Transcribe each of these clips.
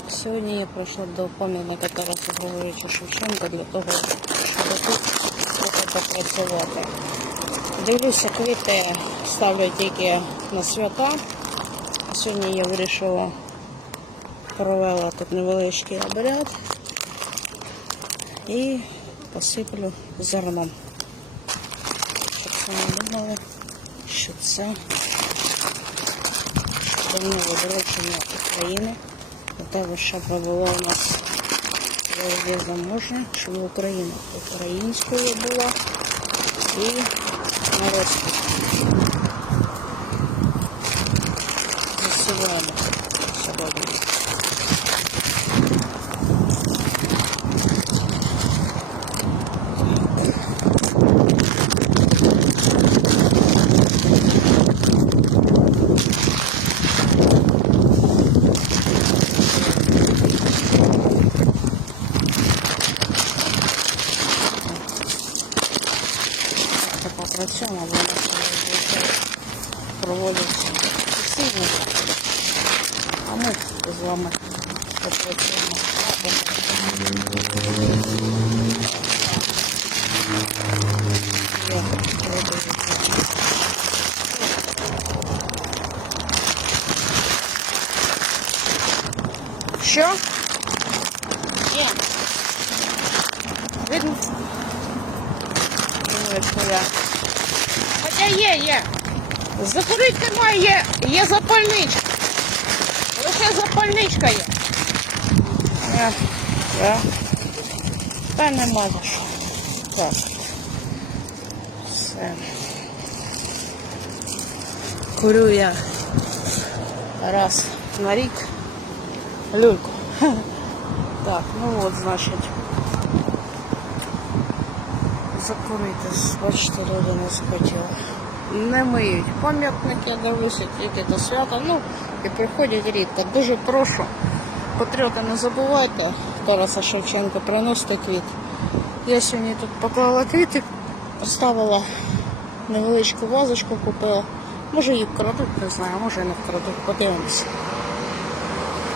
Так, сьогодні я прийшла до пам'ятника Тараса Григоровича Шевченка для того, щоб тут трохи попрацювати. Дивлюся, квіти ставлю тільки на свята. Сьогодні я вирішила провела тут невеличкий обряд і посиплю зерном. Щоб не думали, що це давно відродження України. Того, щоб було у нас завжди заможна, щоб Україна українською була і народ. засуваємо сьогодні. Та попрацюємо, бо у нас вже. А ми з вами попрацюємо. Що? Є. Видно? Думаю, що я. Є, є. Закурити немає, є, є запальничка. Лише запальничка є. Е, е. Та нема за що. Так. Все. Курю я раз на рік люльку. Так, ну от, значить. Закурити, бачите, люди не захотіли. Не миють пам'ятники, дивлюся тільки до свята. Ну, і приходять рідко. Дуже прошу. Патріоти, не забувайте Тараса Шевченка приносити квіт. Я сьогодні тут поклала квіти, поставила невеличку вазочку, купила. Може її вкрадуть, не знаю, може і не вкрадуть, подивимося.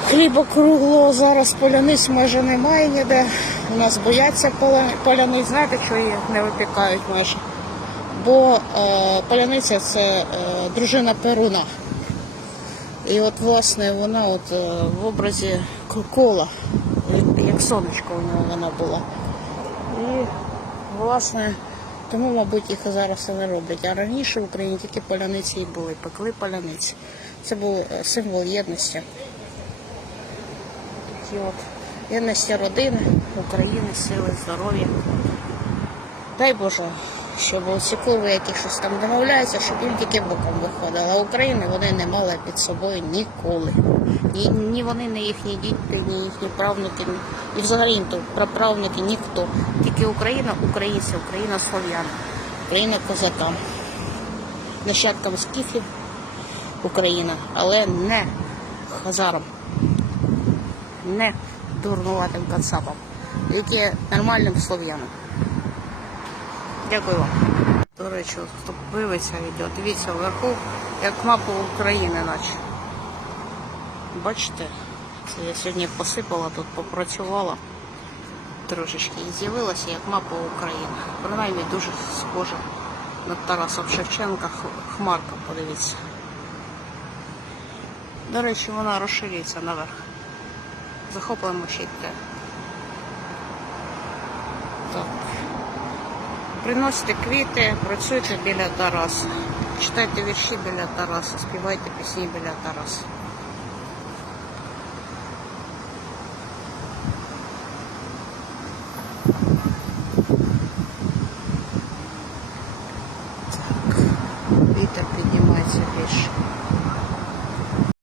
Хліба круглого зараз поляниць майже немає ніде. У нас бояться поляниць, знаєте, що їх не випікають майже. Бо е, поляниця це е, дружина Перуна. І от, власне, вона от е, в образі кола, як, сонечко у нього вона була. І, власне, тому, мабуть, їх зараз і не роблять. А раніше в Україні тільки поляниці і були, пекли поляниці. Це був символ єдності. Такі от єдності родини, України, сили, здоров'я. Дай Боже, щоб ці які щось там домовляються, щоб тільки боком виходили. А України вони не мали під собою ніколи. Ні, ні вони, ні їхні діти, ні їхні правнуки, і взагалі то праправнуки, ніхто. Тільки Україна, українці, Україна слов'ян, Україна козакам, нащадкам скіфів Україна, але не хазарам, не дурнуватим кацапам, тільки нормальним слов'янам. Дякую вам. До речі, хто дивиться відео, дивіться вверху, як мапа України наче. Бачите, це я сьогодні посипала, тут попрацювала трошечки і з'явилася як мапа України. Принаймні дуже схожа на Тараса Шевченка хмарка, подивіться. До речі, вона розширюється наверх. Захоплюємо ще й те. Приносите квіти, працюйте біля Тараса. Читайте вірші біля Тараса, співайте пісні біля Тараса.